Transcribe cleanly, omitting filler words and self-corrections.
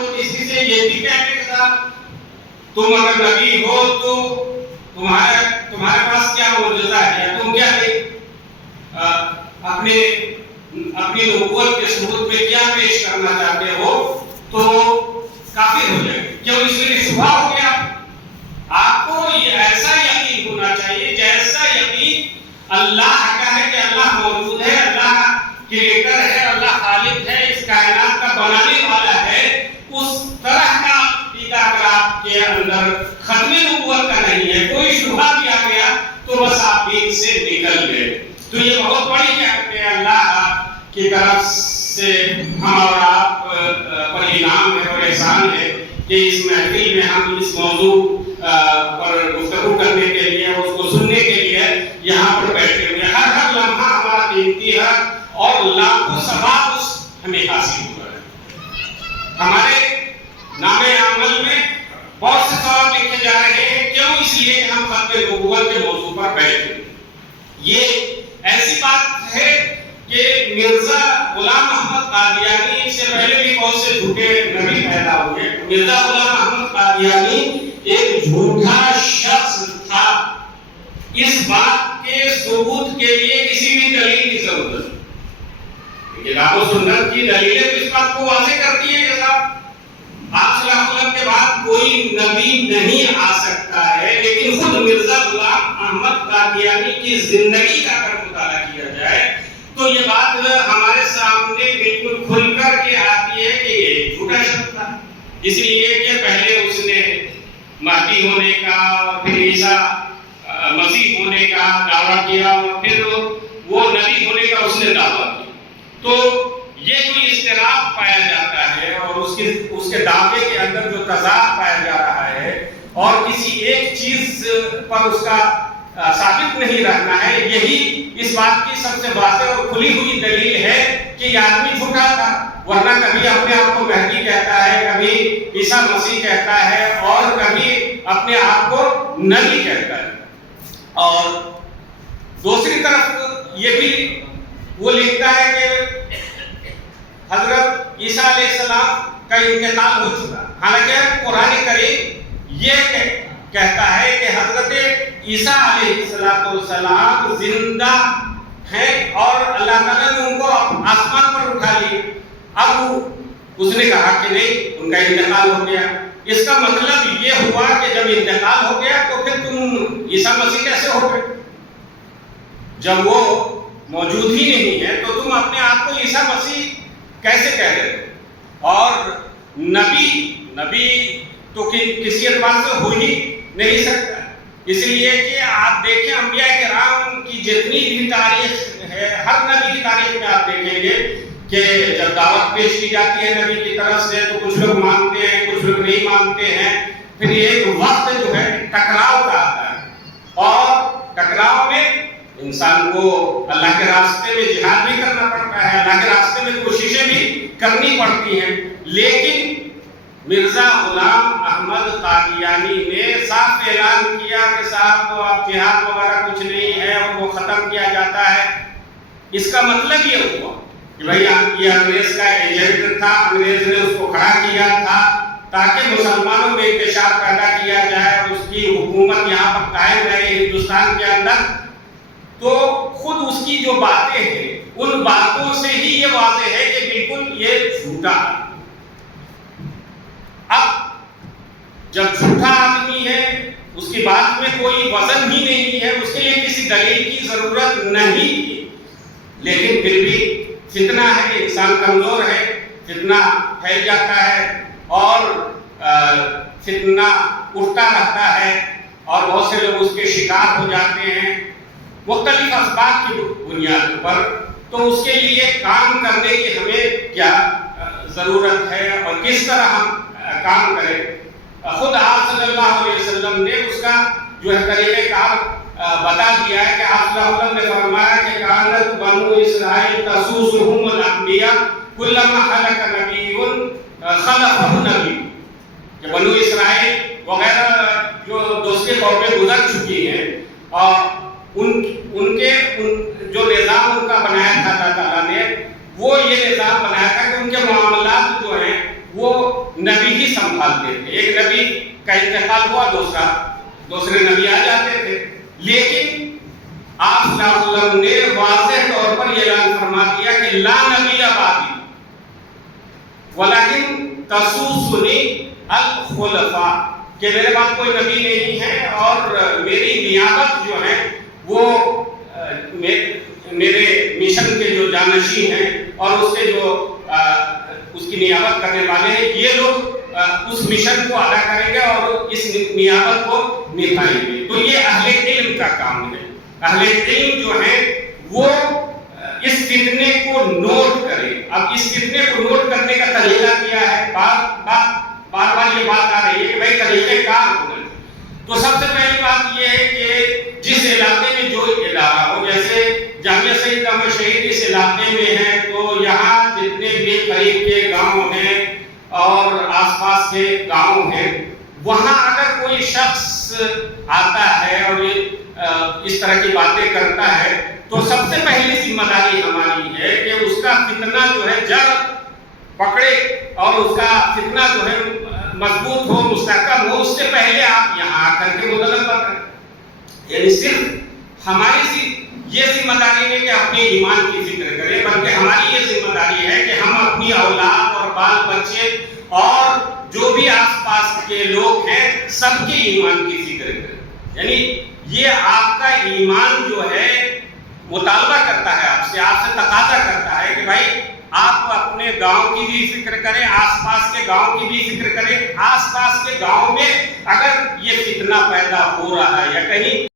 تو کسی سے یہ بھی کہنے کے ساتھ تم اگر نبی ہو تو تمہارے پاس کیا معجزہ ہے یا تم کیا اپنی نبوت کے ثبوت میں کیا پیش کرنا چاہتے ہو، تو کافر ہو جائے. کیوں؟ اس میں شبہ ہو گیا. آپ کو یہ ایسا یقین ہونا چاہیے جیسا یقین اللہ کا ہے کہ اللہ موجود ہے، اللہ کریٹر ہے، اللہ خالق ہے، اس کائنات کا بنانے والا ہے. اس طرح کا عقیدہ اگر آپ کے اندر ختم نبوت کا نہیں ہے، کوئی شبہ بھی آ گیا تو بس آپ دین سے نکل گئے. تو یہ بہت بڑی کیا کہتے ہیں اللہ کی طرف سے ہم اور آپ پر انعام ہے اور احسان ہے کہ اس محفل میں ہم اس موضوع پر گفتگو کرنے کے لیے اور اس کو سننے کے لیے یہاں پر بیٹھے ہوئے. ہر لمحہ ہمارا قیمتی ہے اور لاکھوں ثواب ہمیں حاصل ہو رہا ہے. ہمارے نام عمل میں بہت سے ثواب لکھے جا رہے ہیں. کیوں؟ اس لیے کہ ہم ختم نبوت کے موضوع پر بیٹھے. یہ ایسی بات ہے کہ مرزا غلام محمد قادیانی سے پہلے بھی بہت سے جھوٹے نبی پیدا ہوئے. مرزا غلام محمد قادیانی ایک جھوٹا شخص تھا. اس بات کے ثبوت کے لیے کسی بھی دلیل کی ضرورت نہیں. کتاب و سنت کی دلیلیں اس بات کو واضح کرتی ہے کہ صاحب آپ صلی اللہ علیہ وسلم کے بعد کوئی نبی نہیں آ سکتا ہے. لیکن خود مرزا غلام احمد قادیانی کی زندگی کا اگر مطالعہ کیا جائے تو یہ بات ہمارے سامنے بالکل کھل کر کے آتی ہے کہ یہ جھوٹا شخص تھا. اس لیے کہ پہلے اس نے مہدی ہونے کا اور پھر عیسیٰ مسیح ہونے کا دعویٰ کیا اور پھر وہ نبی ہونے کا اس نے دعویٰ کیا. تو یہ جو اضطراب پایا جاتا ہے اور اس کے دعوے کے اندر جو تضاد پایا جا رہا ہے اور کسی ایک چیز پر اس کا ثابت نہیں رہنا ہے، یہی اس بات کی سب سے واضح اور کھلی ہوئی دلیل ہے کہ یہ آدمی جھوٹا تھا. ورنہ کبھی اپنے آپ کو مہدی کہتا ہے، کبھی عیسیٰ مسیح کہتا ہے اور کبھی اپنے آپ کو نبی کہتا ہے. اور دوسری طرف یہ بھی وہ لکھتا ہے کہ حضرت عیسیٰ علیہ السلام کا انتقال ہو چکا. حالانکہ قرآن کریم یہ کہتا ہے کہ حضرت عیسیٰ علیہ السلام زندہ ہیں اور اللہ تعالیٰ نے ان کو آسمان پر اٹھا لیا. اب اس نے کہا کہ نہیں، ان کا انتقال ہو گیا. اس کا مطلب یہ ہوا کہ جب انتقال ہو گیا تو پھر تم عیسیٰ مسیح کیسے ہو گئے؟ جب وہ موجود ہی نہیں ہے تو تم اپنے آپ کو عیسیٰ مسیح کیسے کہہ رہے ہو؟ اور نبی تو کسی اعتبار سے ہو ہی نہیں سکتا. اس لیے کہ آپ دیکھیں انبیاء کرام کی جتنی بھی تاریخ ہے، ہر نبی کی تاریخ میں آپ دیکھیں گے کہ جب دعوت پیش کی جاتی ہے نبی کی طرف سے تو کچھ لوگ مانتے ہیں، کچھ لوگ نہیں مانتے ہیں. پھر ایک وقت جو ہے ٹکراؤ کا آتا ہے اور ٹکراؤ میں انسان کو اللہ کے راستے میں جہاد بھی کرنا پڑتا ہے، اللہ کے راستے میں کوششیں بھی کرنی پڑتی ہیں. لیکن مرزا غلام احمد قادیانی نے صاف اعلان کیا کہ صاحب اب جہاد وغیرہ کچھ نہیں ہے اور وہ ختم کیا جاتا ہے. اس کا مطلب یہ ہوا کہ بھائی یہ انگریز کا ایجنٹ تھا، انگریز نے اس کو کھڑا کیا تھا تاکہ مسلمانوں میں انتشار پیدا کیا جائے اور اس کی حکومت یہاں پر قائم رہے ہندوستان کے اندر. تو خود اس کی جو باتیں ہیں ان باتوں سے ہی یہ واضح ہے کہ بالکل یہ جھوٹا. اب جب جھوٹا آدمی ہے اس کی بات میں کوئی وزن ہی نہیں ہے، اس کے لیے کسی دلیل کی ضرورت نہیں تھی. لیکن پھر بھی فتنہ ہے، انسان کمزور ہے، فتنہ پھیل جاتا ہے اور فتنہ اٹھتا رہتا ہے اور بہت سے لوگ اس کے شکار ہو جاتے ہیں مختلف اسباب کی بنیاد پر. تو اس کے لیے کام کرنے کی ہمیں کیا ضرورت ہے اور کس طرح ہم کام کریں؟ خود آپ صلی اللہ علیہ وسلم نے اس کا جو ہے طریقہ کار بتا دیا ہے کہ آپ صلی اللہ علیہ وسلم نے فرمایا کہ کانت بنو اسرائیل تسوسهم الانبیاء کلما خلق نبی خلفہ نبی. کہ بنو اسرائیل وغیرہ جو دوسرے قوم میں گزر چکی ہیں اور ان کے جو نظام ان کا بنایا تھا اللہ تعالیٰ نے، وہ یہ نظام بنایا تھا کہ ان کے معاملات جو ہیں وہ نبی ہی سنبھالتے تھے. ایک نبی کا انتقال ہوا، دوسرے نبی آ جاتے تھے. لیکن آپ صلی اللہ علیہ وسلم نے واضح طور پر یہ اعلان فرما دیا کہ لا نبی بعدی ولیکن تسوسنی الخلفاء، کہ میرے بعد کوئی نبی نہیں ہے اور میری نیابت جو ہے وہ میرے مشن کے جو جانشین ہیں اور اس کے جو اس کی نیابت کرنے والے ہیں، یہ لوگ اس مشن کو ادا کریں گے اور اس نیابت کو نبھائیں گے. تو یہ اہل علم کا کام ہے. اہل علم جو ہیں وہ اس فتنے کو نوٹ کریں. اب اس فتنے کو نوٹ کرنے کا طریقہ کیا ہے؟ بار بار یہ بات آ رہی ہے کہ بھائی طریقہ کار ہونا. تو سب سے پہلی بات یہ ہے کہ جس علاقے میں جو ادارہ ہو، جیسے جامعہ سید احمد شہید اس علاقے میں ہے، تو یہاں جتنے بھی قریب کے گاؤں ہیں اور آس پاس کے گاؤں ہیں، وہاں اگر کوئی شخص آتا ہے اور اس طرح کی باتیں کرتا ہے تو سب سے پہلی ذمہ داری ہماری ہے کہ اس کا فتنہ جو ہے جڑ پکڑے اور اس کا فتنہ جو ہے مضبوط ہو، مستحکم ہو. اس سے پہلے آپ یہاں آ کر کے مطالبہ کریں. یعنی صرف ہماری یہ ذمہ داری نہیں کہ اپنے ایمان کی فکر کریں، بلکہ ہماری یہ ذمہ داری ہے کہ ہم اپنی اولاد اور بال بچے اور جو بھی آس پاس کے لوگ ہیں سب کے ایمان کی فکر کریں. یعنی یہ آپ کا ایمان جو ہے مطالبہ کرتا ہے آپ سے تقاضا کرتا ہے کہ بھائی آپ اپنے گاؤں کی بھی فکر کریں، آس پاس کے گاؤں کی بھی فکر کریں. آس پاس کے گاؤں میں اگر یہ فتنہ پیدا ہو رہا ہے یا کہیں